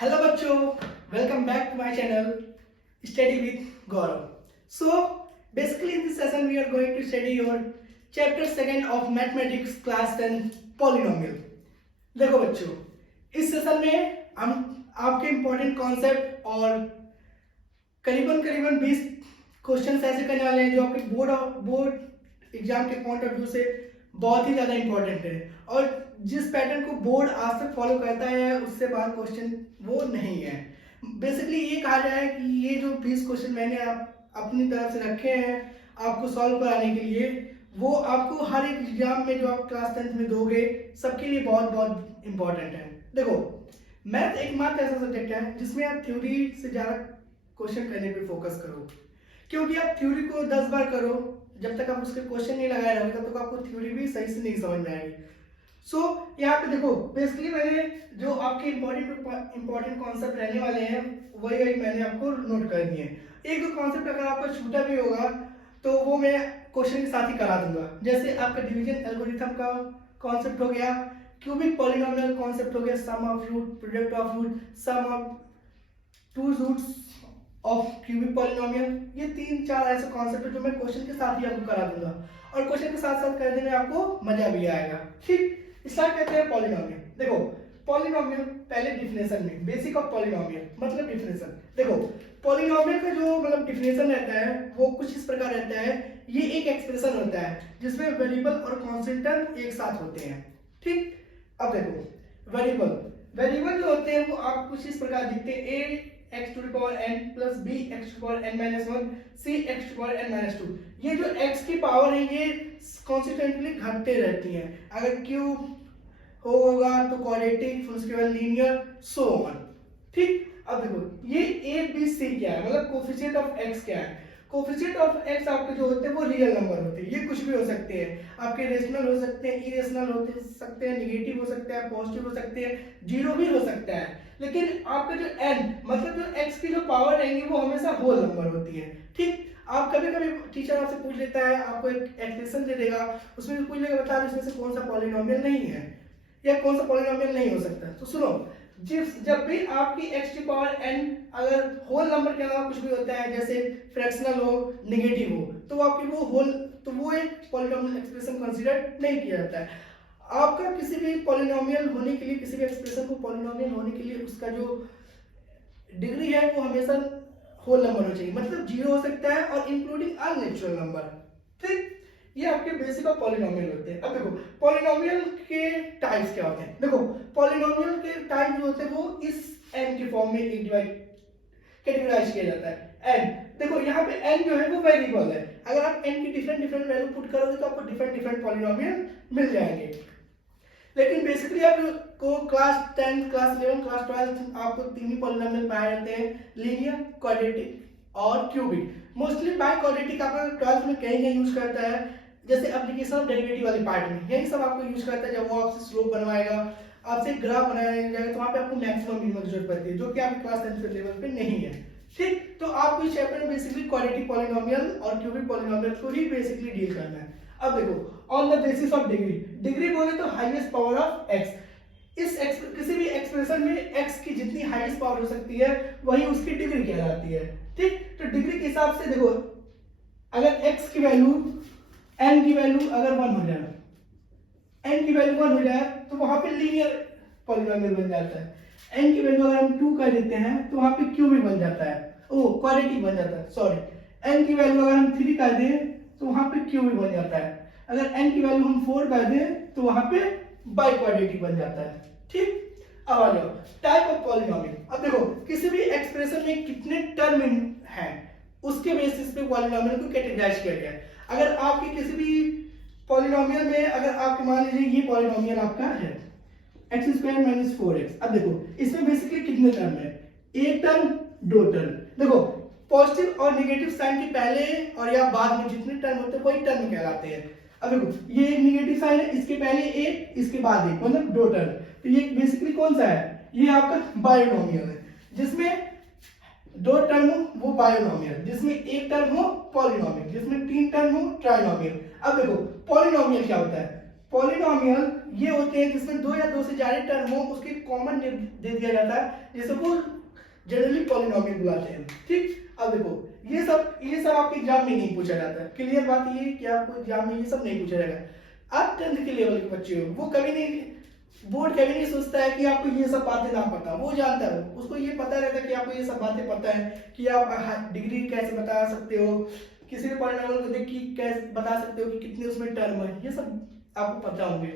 Hello बच्चों, welcome back to my channel Study with Gaurav. So basically in this session we are going to study your chapter second of mathematics class 10 polynomial. देखो बच्चों, इस session में हम आपके important concept और करीबन करीबन 20 क्वेश्चन ऐसे करने वाले हैं जो आपके बोर्ड एग्जाम के पॉइंट ऑफ व्यू से बहुत ही ज़्यादा इंपॉर्टेंट है और जिस पैटर्न को बोर्ड आज तक फॉलो करता है उससे बाहर क्वेश्चन वो नहीं है। बेसिकली ये कहा जाए कि ये जो 20 क्वेश्चन मैंने आप अपनी तरफ से रखे हैं आपको सॉल्व कराने के लिए, वो आपको हर एक एग्जाम में जो आप क्लास 10th में दोगे सबके लिए बहुत बहुत इंपॉर्टेंट है। देखो, मैथ एकमात्र ऐसा सब्जेक्ट है जिसमें आप थ्योरी से ज़्यादा क्वेश्चन करने पे फोकस करो, क्योंकि आप थ्योरी को 10 बार करो, जब तक आप उसके क्वेश्चन नहीं लगाए रहोगे तब तक आपको थ्योरी भी सही से नहीं समझ में आएगी। सो यहाँ पे देखो, बेसिकली मैंने जो आपके इंपॉर्टेंट कॉन्सेप्ट रहने वाले हैं वही मैंने आपको नोट कर दिए हैं। एक दो कॉन्सेप्ट अगर आपका छूटा भी होगा तो वो मैं क्वेश्चन के साथ ही करा दूंगा। जैसे आपका डिवीजन एल्गोरिथम का कॉन्सेप्ट हो गया, क्यूबिक पॉलिनोमियल कॉन्सेप्ट हो गया, sum of root, product of root, sum of two roots of cubic polynomial, ये 3-4 ऐसे कॉन्सेप्ट है जो मैं क्वेश्चन के साथ ही आपको करा दूंगा और क्वेश्चन के साथ साथ करने में आपको मजा भी आएगा। ठीक, स्टार्ट करते हैं पॉलिनोमियल। देखो, पॉलिनोमियल पहले डिफिनेशन में, बेसिक ऑफ पॉलिनोमियल मतलब डिफिनेशन। देखो, पॉलिनोमियल का जो मतलब डिफिनेशन रहता है वो कुछ इस प्रकार रहता है, ये एक एक्सप्रेशन होता है जिसमें वेरिएबल और कांस्टेंट एक साथ होते हैं। ठीक, अब देखो, वेरिएबल जो होते हैं वो आप कुछ इस प्रकार दिखते हैं, a x to the power n plus b x to the power n minus 1 c x to the power n minus 2। ये जो x की पावर है ये कॉन्स्टेंटली घटते रहती हैं, अगर क्यूब होगा तो क्वाड्रेटिक, फिर उसके बाद लीनियर, सो ऑन। ठीक, अब देखो ये a b c क्या है, मतलब कोफिशिएंट ऑफ x क्या है। कोफिशिएंट ऑफ x आपके जो होते हैं वो रियल नंबर होते हैं, ये कुछ भी हो सकते हैं, आपके रेशनल हो सकते हैं, इरेशनल हो सकते हैं, नेगेटिव हो सकते हैं, पॉजिटिव हो सकते हैं, जीरो भी हो सकता है। लेकिन आपका जो n मतलब जो x की जो पावर रहेंगी वो हमेशा होल नंबर होती है। ठीक, आप कभी कभी टीचर आपसे पूछ लेता है, आपको एक एक्सप्रेशन दे देगा, उसमें पूछ लेगा बता इसमें से कौन सा पॉलिनोमियल नहीं है या कौन सा पॉलिनोमियल नहीं हो सकता। तो सुनो, जब भी आपकी x की पावर n अगर होल नंबर के अलावा कुछ भी होता है, जैसे फ्रैक्शनल हो, नेगेटिव हो, तो आपकी वो एक पॉलिनोमियल एक्सप्रेशन कंसीडर नहीं किया जाता है। आपका किसी भी पॉलिनोमियल होने के लिए, किसी भी एक्सप्रेशन को पॉलिनोमियल होने के लिए उसका जो डिग्री है वो हमेशा होल नंबर होना चाहिए, मतलब जीरो हो सकता है और इंक्लूडिंग अननेचुरल नंबर। ठीक, ये आपके बेसिक ऑफ पॉलिनोमियल होते हैं। अब देखो, पॉलिनोमियल के टाइप्स क्या होते हैं। देखो, पॉलिनोमियल के टाइप जो होते हैं वो इस n के फॉर्म में कैटेगराइज किया जाता है। n, देखो यहाँ पे n जो है वो वेरिएबल है, अगर आप n की डिफरेंट वैल्यू पुट करोगे तो आपको डिफरेंट पॉलिनोमियल मिल जाएंगे। लेकिन बेसिकली आपको क्लास 10, क्लास 11, क्लास 12 आपको तीन ही पॉलिनोमियल पाए जाते हैं, लीनियर, क्वाड्रेटिक और क्यूबिक। मोस्टली बाय क्वाड्रेटिक आपका 12th में कहीं यूज करता है, जैसे एप्लीकेशन ऑफ डेरिवेटिव वाले पार्ट में यही सब आपको यूज करता है। जब वो आपसे स्लोप बनवाएगा, आपसे ग्राफ बनाया जाएगा, तो वहाँ पे आपको मैक्सिमम मिनिमम की जरूरत पड़ती है, जो कि आपके क्लास 10 लेवल पे नहीं है। ठीक, तो आपको इस चैप्टर में बेसिकली क्वाड्रेटिक पॉलिनोमियल और क्यूबिक पॉलिनोमियल को ही बेसिकली डील करना है। अब देखो, on the basis of degree बोले तो हाईएस्ट पावर ऑफ x, किसी भी एक्सप्रेशन में x की जितनी हाईएस्ट पावर हो सकती है वही उसकी डिग्री कहलाती है। ठीक, तो डिग्री के हिसाब से देखो, अगर x की वैल्यू n की वैल्यू अगर 1 हो जाए, n की वैल्यू 1 हो जाए तो वहां पे लीनियर पॉलिनोमियल बन जाता है। n की वैल्यू अगर हम 2 कर देते हैं तो वहां पे क्यूबिक बन जाता है, क्वाड्रेटिक बन जाता है, सॉरी। n की वैल्यू अगर हम 3 कर दें तो वहां पे क्यूबिक बन जाता है, अगर n की वैल्यू हम 4 कर दें तो वहां पे बाई क्वाड्रेटिक बन जाता है। ठीक, अब आ जाओ टाइप ऑफ पॉलिनोमियल। अब देखो, किसी भी एक्सप्रेशन में कितने टर्म हैं उसके बेसिस पे पॉलिनोमियल को कैटेगराइज किया गया है। अगर आपके किसी भी पॉलिनोमियल में, अगर आप मान लीजिए ये पॉलिनोमियल आपका है x² - 4x, अब देखो इसमें बेसिकली कितने टर्म है, एक टर्म, दो टर्म। देखो, पॉजिटिव और नेगेटिव साइन के पहले और या बाद में जितने टर्म होते हैं वही टर्म कहलाते हैं। अब देखो, ये एक नेगेटिव साइन है, इसके पहले एक, इसके बाद एक, मतलब दो टर्म। तो ये बेसिकली कौन सा है, ये आपका बायनोमियल है, जिसमें दो टर्म हो वो बायनोमियल, जिसमें एक टर्म हो पॉलिनोमियल, जिसमें तीन टर्म हो ट्राइनोमियल। अब देखो, पॉलिनोमियल क्या होता है, पॉलिनोमियल ये होते हैं जिसमें दो या दो से ज्यादा टर्म हो, उसके कॉमन दे दिया जाता है, जिसे वो जनरली पॉलिनोमियल बुलाते हैं। ठीक, अब देखो ये सब आपके एग्जाम में नहीं पूछा जाता है। क्लियर बात ये है कि आपको एग्जाम में ये सब नहीं पूछा जाएगा। आप 10th के लेवल के बच्चे हो, वो कभी नहीं, बोर्ड कभी नहीं सोचता है कि आपको ये सब बातें ना पता, वो जानता है, उसको ये पता रहता है कि आपको ये सब बातें पता है, कि आप डिग्री कैसे बता सकते हो, किसी भी पॉलिनोमियल को देख के कैसे बता सकते हो कि कितने उसमें टर्म है, ये सब आपको पता होंगे।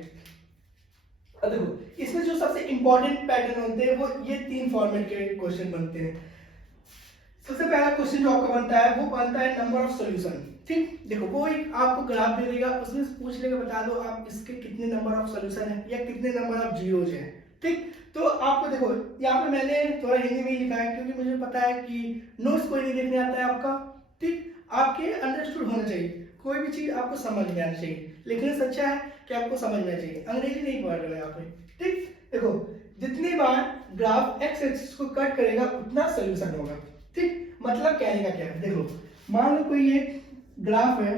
अब देखो इसमें जो सबसे इंपॉर्टेंट पैटर्न होते हैं वो ये 3 फॉर्मेट के क्वेश्चन बनते हैं। सबसे पहला क्वेश्चन जो आपका बनता है वो बनता है नंबर ऑफ सॉल्यूशन। ठीक, देखो वो एक आपको ग्राफ दे देगा, उसमें पूछ लेगा बता दो आप इसके कितने नंबर ऑफ सॉल्यूशन है या कितने नंबर ऑफ जीरोज हैं। ठीक, तो आपको देखो यहाँ पे मैंने थोड़ा हिंदी में ही लिखा है क्योंकि मुझे पता है कि नोट्स कोई नहीं देखने आता है आपका। ठीक, आपके अंडरस्टूड होना चाहिए, कोई भी चीज आपको समझ में आनी चाहिए, लिखने से अच्छा है कि आपको समझ में चाहिए, अंग्रेजी नहीं पढ़ रहे हो यहाँ पे। ठीक, देखो जितनी बार ग्राफ एक्स एक्सिस को कट करेगा उतना सोल्यूशन होगा। ठीक, मतलब कहने का क्या है, देखो मान लो कोई एक ग्राफ है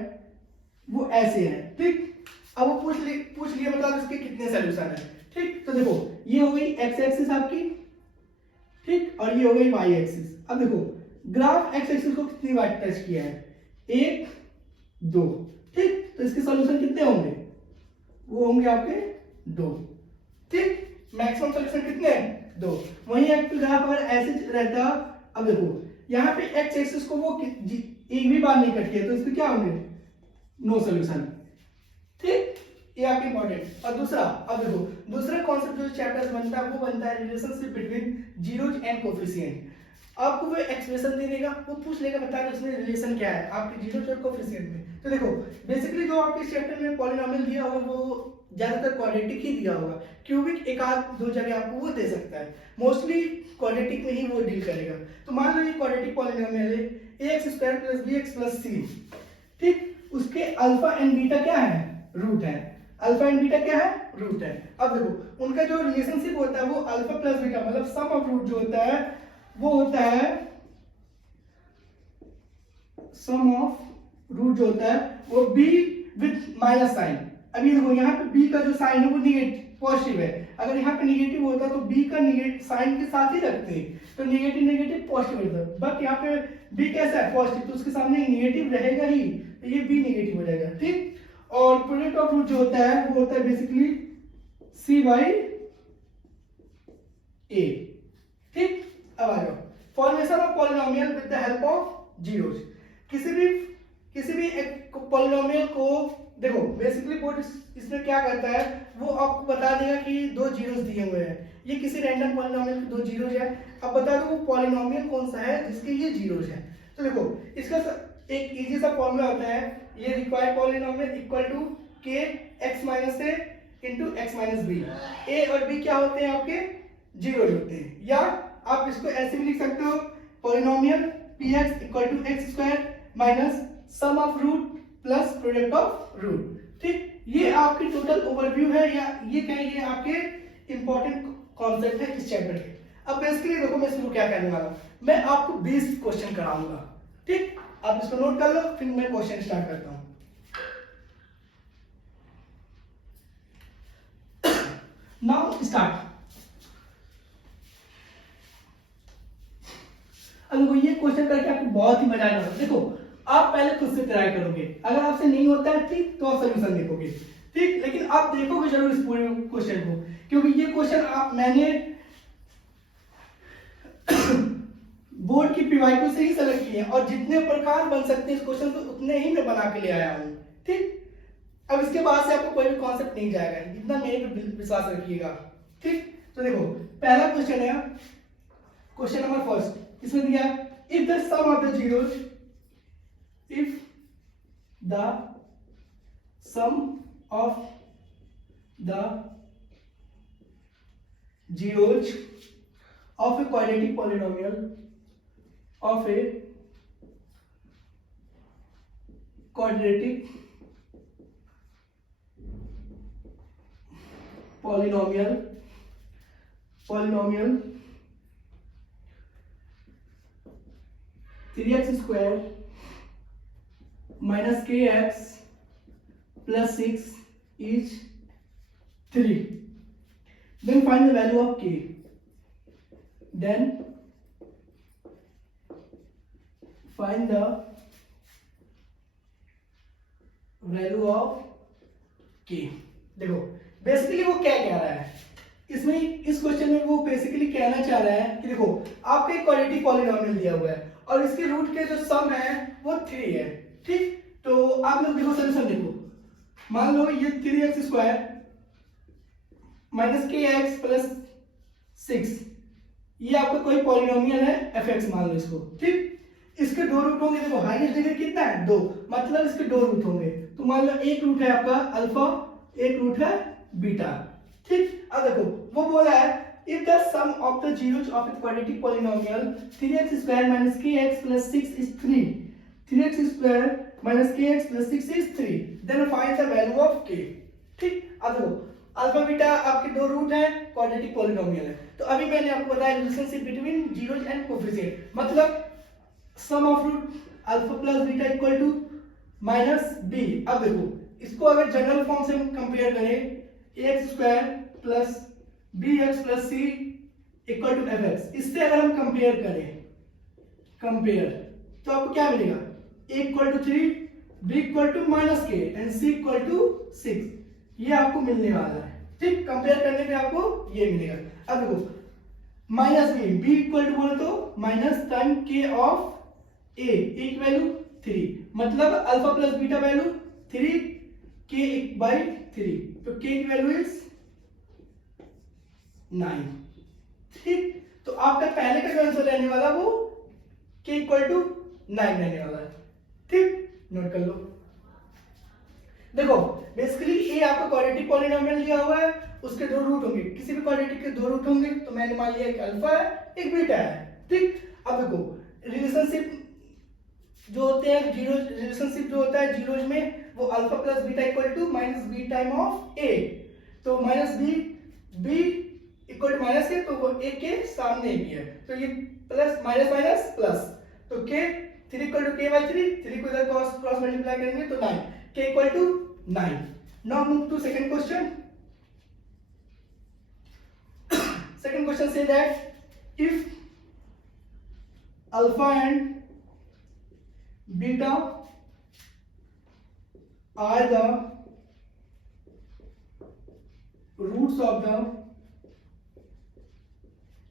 वो ऐसे है। ठीक, अब वो पूछ लिया मतलब इसके कितने सोल्यूशन है। ठीक, तो देखो ये हो गई एक्स एक्सिस आपकी, ठीक, और ये हो गई वाई एक्सिस। अब देखो ग्राफ एक्स एक्सिस को कितनी बार टच किया है, 1 2। ठीक, तो इसके सॉल्यूशन कितने होंगे, वो होंगे आपके 2। ठीक, मैक्सिमम सॉल्यूशन कितने हैं, 2। वहीं आपका ग्राफ अगर ऐसे रहता, अब देखो यहाँ पे एक्स एक्सिस को वो एक भी बार नहीं कट किया तो इसके क्या होंगे, नो सॉल्यूशन। ठीक, ये आपकी इंपॉर्टेंट। और दूसरा, अब देखो दूसरा कॉन्सेप्ट जो चैप्टर्स बनता है वो बनता है relationship between zeros and coefficient. आपको वो एक्सप्रेशन दे देगा, वो पूछ लेगा बता दो इसमें रिलेशन क्या है आपके जीरोज और कोफिशिएंट में। तो देखो बेसिकली जो आपके चैप्टर में पॉलिनोमियल दिया होगा वो ज्यादातर क्वाड्रेटिक ही दिया होगा, क्यूबिक एक आध दो जगह आपको वो दे सकता है, मोस्टली क्वाड्रेटिक में ही वो डील करेगा। तो मान लो ये क्वाड्रेटिक पॉलिनोमियल है ax square plus bx plus c। ठीक, उसके अल्फा एंड बीटा क्या है, रूट है। अल्फा एंड बीटा क्या है, रूट है। अब देखो उनका जो रिलेशनशिप होता है वो अल्फा प्लस बीटा मतलब सम ऑफ रूट जो होता है वो होता है, सम ऑफ रूट जो होता है वो b विद माइनस साइन। अभी देखो यहाँ पे b का जो साइन है वो निगेटिव पॉजिटिव है, अगर यहाँ पे निगेटिव होता तो b का निगेटिव साइन के साथ ही रखते हैं, तो निगेटिव निगेटिव पॉजिटिव होता, बट यहाँ पे b कैसा है पॉजिटिव, तो उसके सामने निगेटिव रहेगा ही, तो ये b निगेटिव हो जाएगा। ठीक, और प्रोडक्ट ऑफ रूट जो होता है वो होता है बेसिकली c बाई a। ठीक, अब आ जाओ formation of polynomial with the help of zeros. किसी भी एक पॉलिनोमियल को देखो बेसिकली बोर्ड इसमें क्या करता है वो आपको बता देगा कि 2 जीरोस दिए हुए हैं, ये किसी रैंडम पॉलिनोमियल के 2 जीरोस है, अब बता दो वो पॉलिनोमियल कौन सा है जिसके ये जीरोस है। तो देखो इसका एक इजी सा फॉर्मूला होता है, ये required polynomial equal to k x minus a into X minus B. a और b क्या होते हैं आपके, जीरोस होते हैं, या आप इसको ऐसे भी लिख सकते हो polynomial px equal to X square minus sum of root plus product of root. ठीक, ये आपकी टोटल ओवरव्यू है, या ये कहेंगे आपके इंपॉर्टेंट कॉन्सेप्ट है इस चैप्टर के। अब बेसिकली देखो मैं इसको क्या कहने वाला हूं, मैं आपको 20 क्वेश्चन कराऊंगा। ठीक, आप इसको नोट कर लो फिर मैं क्वेश्चन स्टार्ट करता हूं। Now start. अब देखो ये क्वेश्चन करके आपको बहुत ही मजा आएगा। देखो आप पहले खुद से ट्राई करोगे, अगर आपसे नहीं होता है ठीक तो आप सोल्यूशन देखोगे। ठीक, लेकिन आप देखोगे जरूर इस पूरे क्वेश्चन को, क्योंकि ये क्वेश्चन मैंने बोर्ड की पीवाईक्यू से ही सेलेक्ट किए हैं और जितने प्रकार बन सकते हैं इस क्वेश्चन को उतने ही मैं बना के ले आया हूं। ठीक, अब इसके बाद से आपको कोई भी कॉन्सेप्ट नहीं जाएगा, इतना मेरे पे विश्वास रखिएगा। ठीक, तो देखो पहला क्वेश्चन है क्वेश्चन नंबर फर्स्ट, इसमें दिया if the sum of the zeros, if the sum of the zeros of a quadratic polynomial of a quadratic polynomial 3x square minus kx plus 6 is 3. Then find the value of k. Then find the value of k. देखो basically वो क्या कह रहा है इसमें, इस question में वो बेसिकली कहना चाह रहा है कि देखो आपको एक क्वाड्रेटिक पॉलिनोमियल दिया हुआ है और इसके रूट के जो सम है वो 3 है, ठीक। तो आप लोग देखो सोल्यूशन देखो, मान लो ये 3x² माइनस के एक्स प्लस 6, ये आपका कोई पॉलिनोमियल है fx मान लो इसको, ठीक। इसके दो रूट होंगे, देखो हाईएस्ट डिग्री कितना है 2, मतलब इसके दो रूट होंगे। तो मान लो एक रूट है आपका अल्फा, एक रूट है बीटा, ठीक। अब देखो वो बोला है if the sum of the zeros of a quadratic polynomial 3x² minus kx plus 6 is 3, 3x² minus kx plus 6 is 3, then find the value of k, ठीक। अब देखो अल्फा बीटा आपके दो रूट हैं, क्वाड्रेटिक पॉलिनोमियल है। तो अभी मैंने आपको बताया relationship between zeros and coefficient, मतलब sum of root alpha plus beta equal to minus B. अब देखो इसको अगर जनरल फॉर्म से हम कंपेयर करें, ax² plus bx plus c equal to fx, इससे अगर हम कंपेयर करें, कंपेयर तो आपको क्या मिलेगा, a equal to 3, b equal to minus K and c equal to 6, ये आपको मिलने वाला है, ठीक। कंपेयर करने पे आपको ये मिलेगा। अब देखो माइनस बी इक्वल टू बोले तो माइनस टाइम के ऑफ ए की वैल्यू 3, मतलब अल्फा प्लस बीटा वैल्यू 3 के बाई 3, तो के की वैल्यू इज 9, ठीक। तो आपका पहले का जो आंसर रहने वाला वो के इक्वल टू 9 रहने वाला है, ठीक। नोट कर लो। देखो बेसिकली ये आपका क्वाड्रेटिक पॉलिनोमियल दिया हुआ है, उसके दो रूट होंगे, किसी भी क्वाड्रेटिक के दो रूट होंगे, तो मैंने मान लिया एक अल्फा है एक बीटा है, ठीक। अब देखो रिलेशनशिप जो होते हैं जीरो, रिलेशनशिप जो होता है जीरोज में वो alpha plus beta equal to minus B time of A, तो minus B equal to minus K, तो वो ए के सामने भी है, तो ये प्लस माइनस माइनस प्लस, तो के 3 इक्वल टू के बाई 3, 3 को इधर क्रॉस मल्टीप्लाई करेंगे तो 9, K equal to 9। Now move to second question. Second question says that if alpha and beta are the roots of the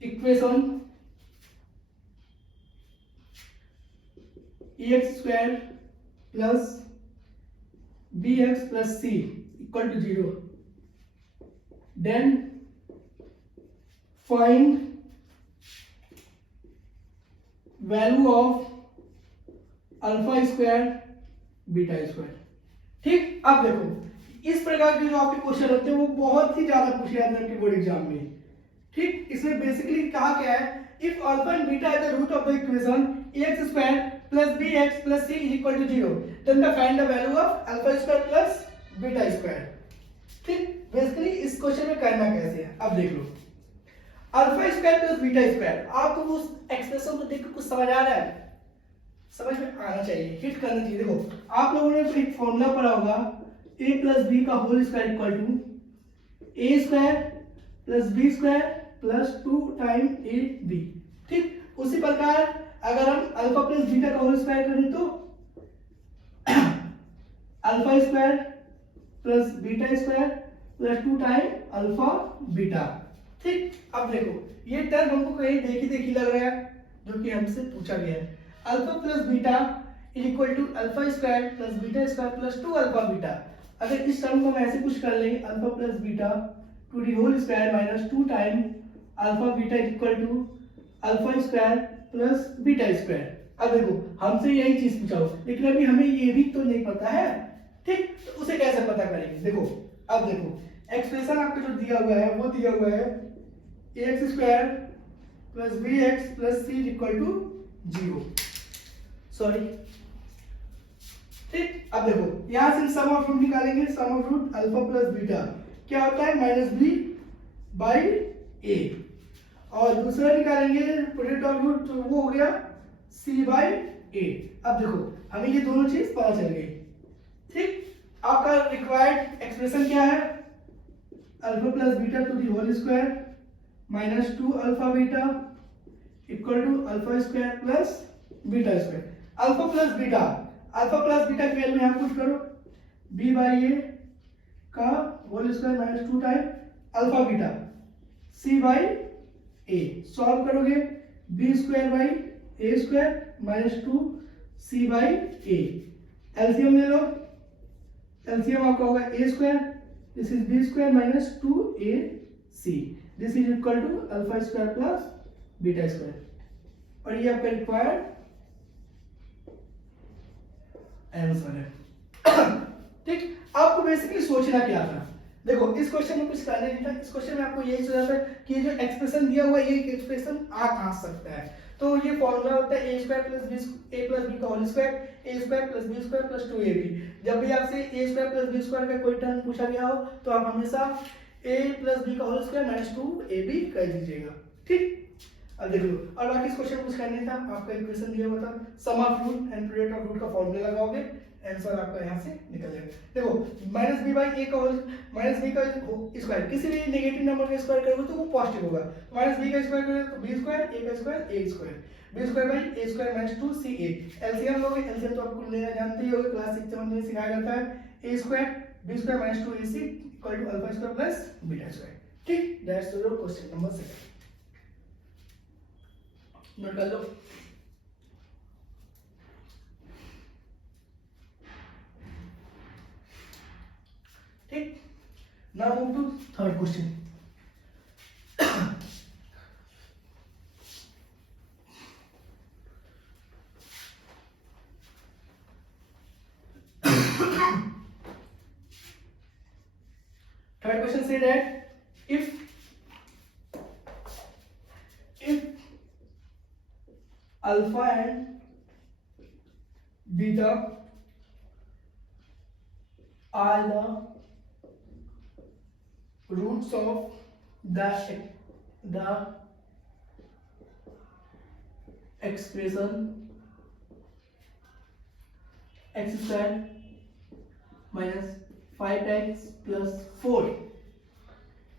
equation ax² plus bx plus c equal to 0, then find value of alpha square beta square, ठीक। अब देखो इस प्रकार के जो आपके question होते हैं वो बहुत ही ज्यादा पूछे जाते हैं आपके बोर्ड एग्जाम में, ठीक। इसमें बेसिकली कहा क्या है, if alpha and beta is the root of the equation ax² plus bx plus c is equal to 0, then find the value of alpha square plus beta square, ठीक। Basically इस question में करना कैसे है, अब देख लो alpha square plus beta square, आपको वो एक्सप्रेशन को देख के कुछ समझ आ रहा है, समझ में आना चाहिए, हिट करना चाहिए। देखो आप लोगों ने एक फॉर्मूला पढ़ा होगा a प्लस बी का whole square equal to A square plus B square plus 2 time A B, ठीक। उसी प्रकार अगर हम अल्फा प्लस बीटा का होल स्क्वायर करें तो alpha square plus beta square plus 2 time alpha beta, ठीक। अब देखो ये टर्म हमको कहीं देखी लग रहा है, जो कि हमसे पूछा गया है, alpha plus beta is equal to alpha square plus beta square plus 2 alpha beta. अगर इस टर्म को हम ऐसे कुछ कर लें, alpha plus beta to the whole square minus 2 time alpha beta equal to alpha square plus beta square. अब देखो हमसे यही चीज पूछा हो, लेकिन अभी हमें ये भी तो नहीं पता है, ठीक। तो उसे कैसे पता करेंगे, देखो अब देखो एक्सप्रेशन आपको जो दिया हुआ है वो दिया हुआ है ax² plus bx plus c equal to 0, sorry, ठीक। अब देखो यहां से सम ऑफ रूट निकालेंगे, sum of root alpha plus beta क्या होता है माइनस बी बाई ए, और दूसरा निकालेंगे प्रोडक्ट ऑफ रूट, तो वो हो गया सी बाई ए। अब देखो हमें ये दोनों चीज पता चल गई, ठीक। आपका रिक्वायर्ड एक्सप्रेशन क्या है, alpha plus beta to the whole square minus 2 alpha beta equal to alpha square plus beta square. Alpha plus beta की वैल्यू यहाँ पुट करो, बी बाई ए का whole square minus 2 time alpha beta C by A. Solve करोगे B square by A square minus 2 C by A. LCM ले लो, LCM आपका होगा A square, this is B square minus 2 A C, this is equal to alpha square plus beta square. और ये आपका required answer है। ठीक, आपको बेसिकली सोचना क्या था, देखो इस क्वेश्चन में कुछ करना नहीं था। इस क्वेश्चन में आपको यही सोचना था कि ये जो एक्सप्रेशन दिया हुआ है ये एक्सप्रेशन आ कहां सकता है। तो ये फॉर्मूला होता है A square plus B A plus B का whole square, A square plus B square plus 2ab। जब भी आपसे A square plus B square का कोई टर्म पूछा गया हो तो आप हमेशा ए प्लस बी का होल स्क्वायर माइनस 2ab कर दीजिएगा। ठीक, अब देख लो, और बाकी इस क्वेश्चन में कुछ करना नहीं था। आपका इक्वेशन दिया हुआ था, sum of root and product of root का फॉर्मूला लगाओगे, आंसर आपका यहाँ से निकल जाएगा। देखो माइनस बी बाई ए का होल माइनस बी का स्क्वायर, किसी भी नेगेटिव नंबर का स्क्वायर करोगे तो वो पॉजिटिव होगा। माइनस बी का स्क्वायर करोगे तो बी स्क्वायर, ए का square A square, B square by A square minus 2 C A. LCM लोगे, एलसीएम तो आपको लेना जानते ही होगे, क्लास 6 7 में सिखाया जाता है। A square B square minus 2 A C equal to alpha square plus beta square. ठीक, that's your question number 7। Note कर लो। ठीक, now move to third question. Third question say that if alpha and beta are the roots of the expression x square minus 5x plus 4,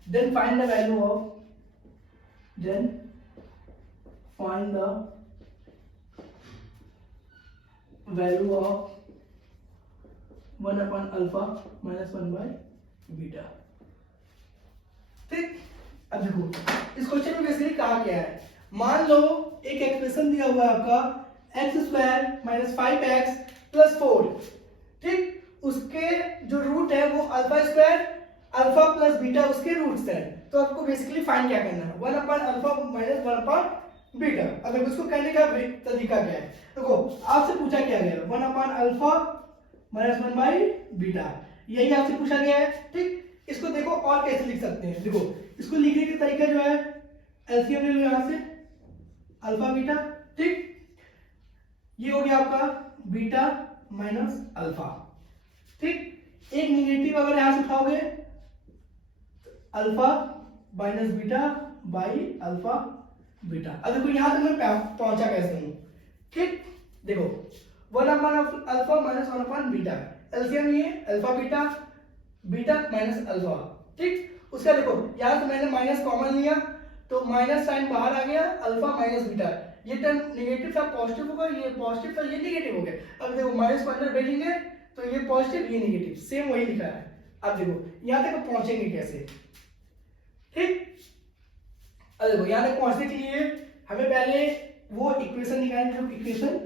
then find the value of value of 1 upon alpha minus 1 by beta. ठीक, अब देखो इस question में basically कहा क्या है, मान लो एक एक्सप्रेशन दिया हुआ है आपका x square minus 5x plus 4। ठीक, उसके जो रूट है वो alpha square alpha plus beta उसके रूट्स है। तो आपको बेसिकली फाइंड क्या करना है, 1 upon alpha minus 1 upon beta. अब देखो इसको करने का तरीका क्या है, देखो आपसे पूछा क्या गया 1 upon alpha minus 1 by beta, यही आपसे पूछा गया है। ठीक, इसको देखो और कैसे लिख सकते हैं, देखो इसको लिखने का तरीका जो है एलसीएम ले लो यहाँ से अल्फा बीटा। ठीक, ये हो गया आपका बीटा माइनस अल्फा। ठीक, एक नेगेटिव अगर यहां से उठाओगे alpha minus beta by alpha beta. अब देखो यहां तक मैं पहुंचा कैसे हूं। ठीक, देखो 1 upon alpha minus 1 upon beta, LCM ये alpha beta beta minus alpha. ठीक, उसका देखो यहां से मैंने माइनस कॉमन लिया तो माइनस साइन बाहर आ गया, अल्फा माइनस बीटा, ये टर्म नेगेटिव था पॉजिटिव होगा, ये पॉजिटिव था ये नेगेटिव हो गया। अब देखो माइनस को अंदर भेजेंगे तो ये पॉजिटिव ये नेगेटिव, सेम वही लिखा है। अब देखो यहां तक पहुंचेंगे कैसे। ठीक, अब देखो यहां तक पहुंचने के लिए हमें पहले वो इक्वेशन निकालनी जो इक्वेशन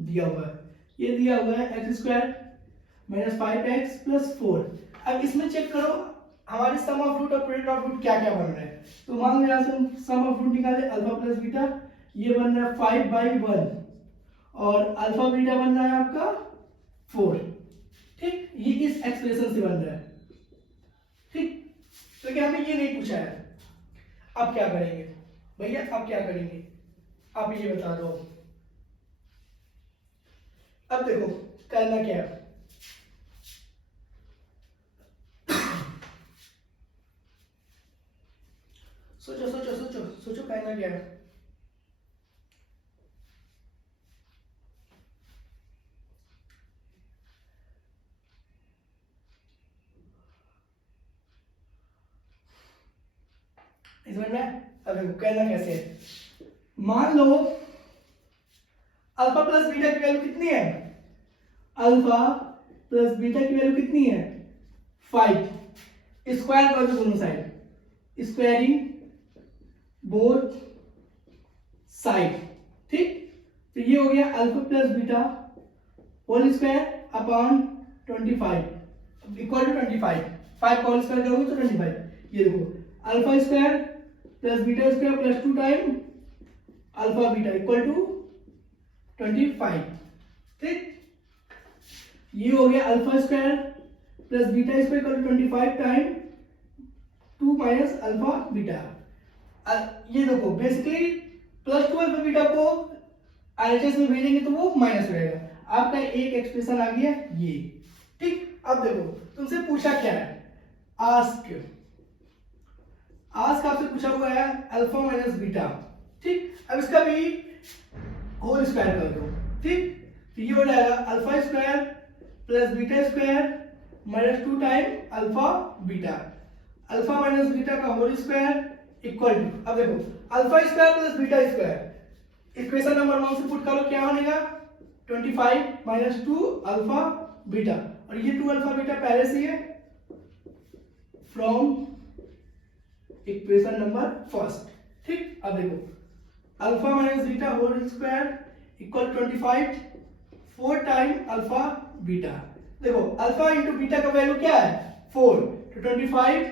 दिया हुआ है, ये दिया हुआ है x square minus 5x plus 4। अब इसमें चेक करो हमारे सम ऑफ रूट और प्रोडक्ट ऑफ रूट क्या क्या बन रहा है। तो मान लो यहां से सम ऑफ रूट निकाले अल्फा प्लस बीटा, ये बन रहा है 5/1 और अल्फा बीटा बन रहा है आपका 4। ठीक, ये इस एक्सप्रेशन से बन रहा है। ठीक, तो क्या हमें ये नहीं पूछा है। अब क्या करेंगे भैया, अब क्या करेंगे आप ये बता दो। अब देखो करना क्या है, सोचो सोचो सोचो सोचो करना क्या है। समझ में? अब देखो कहना कैसे है, मान लो अल्फा प्लस बीटा की वैल्यू कितनी है, अल्फा प्लस बीटा की वैल्यू कितनी है 5, स्क्वायर कर दो दोनों साइड, स्क्वायरिंग बोथ साइड, ठीक। तो ये हो गया alpha plus beta whole square upon 25 equal to 25, 5 का होल स्क्वायर करोगे तो 25। ये देखो alpha square plus beta square plus 2 time alpha beta equal to 25, ठीक। ये हो गया alpha square plus beta square equal to 25 time 2 minus alpha beta. ये देखो बेसिकली प्लस 2 अल्फा बीटा को आरएचएस में भेजेंगे तो वो माइनस हो जाएगा, आपका एक एक्सप्रेशन आ गया ये, ठीक। अब देखो तुमसे पूछा क्या है, आस्क आपसे पूछा हुआ है अल्फा माइनस बीटा, ठीक। अब इसका भी होल स्क्वायर कर दो, ठीक। तो ये हो जाएगा alpha square plus beta square minus 2 time alpha beta, alpha minus beta का होल स्क्वायर इक्वल टू, अब देखो alpha square plus beta square equation number 1 से पुट करो, क्या बनेगा 25 माइनस 2 अल्फा बीटा, और ये 2 अल्फा बीटा पहले से है फ्रॉम इक्वेशन नंबर 1, ठीक। अब देखो alpha minus beta whole square equal 25 4 time alpha beta, देखो अल्फा इंटू बीटा का वैल्यू क्या है 4, तो 25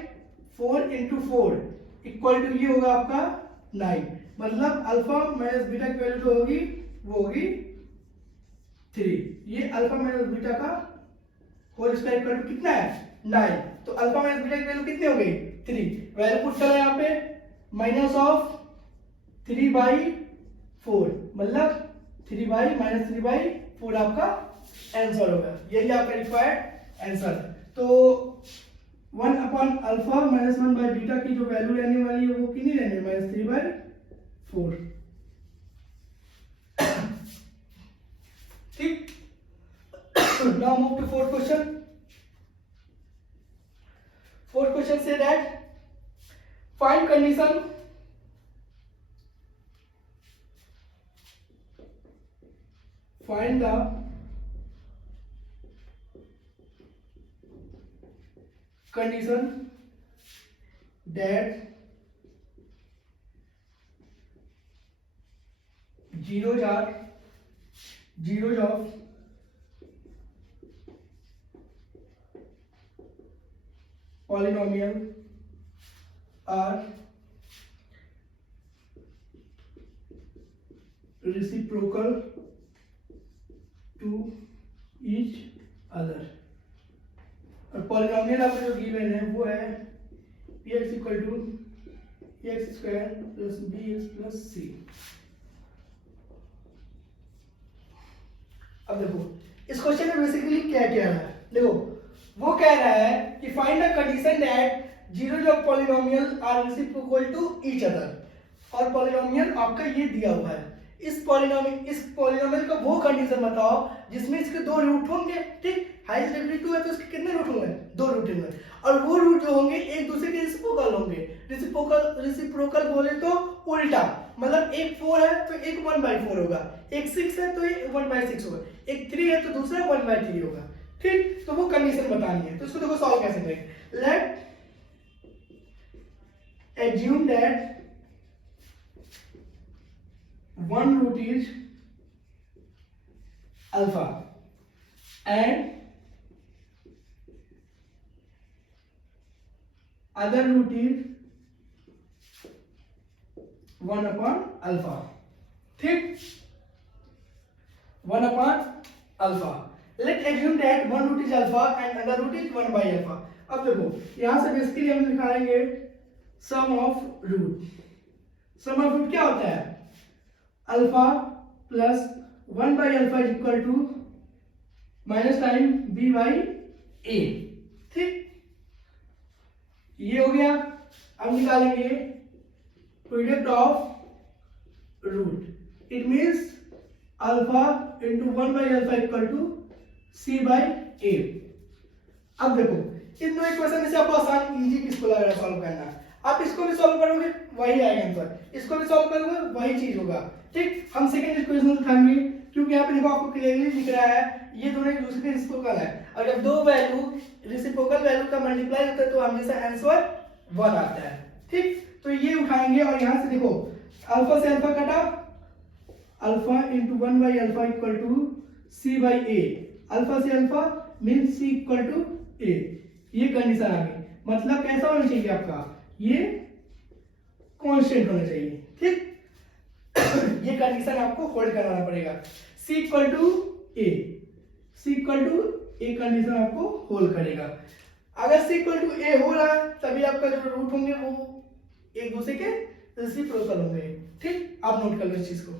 4 इंटू 4 इक्वल टू ये होगा आपका 9, मतलब अल्फा माइनस बीटा की वैल्यू जो होगी वो होगी 3। ये अल्फा माइनस बीटा का होल स्क्वायर इक्वल टू कितना है 9, तो अल्फा माइनस बीटा की वैल्यू कितनी हो गई 3, वैल्यू पुट करो यहाँ पे माइनस ऑफ 3/4, मतलब 3 माइनस 3/4 आपका आंसर होगा, यही आपका रिक्वायर्ड आंसर। तो 1 upon alpha minus 1 by beta की जो वैल्यू रहने वाली है वो कितनी रहने माइनस 3/4, ठीक। Now move to fourth question. Fourth question says that find condition find the condition that zeros of polynomial are reciprocal to each other, और पॉलिनोमियल आपका जो गिवन है वो है px equal to x square plus bx plus c। अब देखो इस question में बेसिकली क्या क्या है, देखो वो कह रहा है कि find the condition that zeros of polynomial are reciprocal to each other, और पॉलिनोमियल आपका ये दिया हुआ है, इस पॉलिनोमियल का वो कंडीशन बताओ जिसमें इसके 2 रूट होंगे, ठीक। हाईएस्ट डिग्री 2 है तो इसके कितने रूट होंगे 2 रूट होंगे, और वो रूट जो होंगे एक दूसरे के रेसिप्रोकल होंगे, रेसिप्रोकल बोले तो उल्टा, मतलब एक 4 है तो एक 1/4 होगा, एक 6 है तो एक 1/6 होगा, एक 3 है तो दूसरा 1/3 होगा, ठीक। तो वो कंडीशन बतानी है, तो इसको देखो सॉल्व कैसे करेंगे। Let assume that one root is alpha and other root is 1 upon alpha, ठीक 1 upon alpha। Let assume that one root is alpha and other root is 1 by alpha। अब देखो यहां से बेसिकली हम लिखाएंगे sum of root. Sum of root क्या होता है alpha plus 1 by alpha is equal to minus time B by A, ठीक। ये हो गया। अब निकालेंगे product of root, it means alpha into 1 by alpha equal to C by A. अब देखो इन दो इक्वेशन में से आपको आसान इजी किसको लग रहा है सॉल्व करना, आप इसको भी सॉल्व करोगे वही आएगा आंसर। इसको भी सॉल्व करोगे वही चीज होगा। ठीक, हम सेकंड इक्वेशन उठाएंगे क्योंकि यहाँ पे देखो आपको क्लियरली दिख रहा है ये दोनों एक दूसरे के रेसिप्रोकल है, और जब दो वैल्यू रेसिप्रोकल वैल्यू का मल्टीप्लाई होता है तो हमेशा आंसर 1 आता है। ठीक, तो ये उठाएंगे और यहाँ से देखो अल्फा से अल्फा कटा, alpha into 1 by alpha equal to C by A, alpha से alpha mean C equal to A, ये कंडीशन आ गई। मतलब कैसा होना चाहिए आपका, ये कांस्टेंट होना चाहिए। ठीक, ये कंडीशन आपको होल्ड कराना पड़ेगा। C equal to A, C equal to A condition आपको होल्ड करेगा। अगर सी इक्वल टू ए हो रहा है तभी आपका जो रूट होंगे वो एक दूसरे के रेसिप्रोकल होंगे। ठीक, आप नोट कर लो इस चीज को।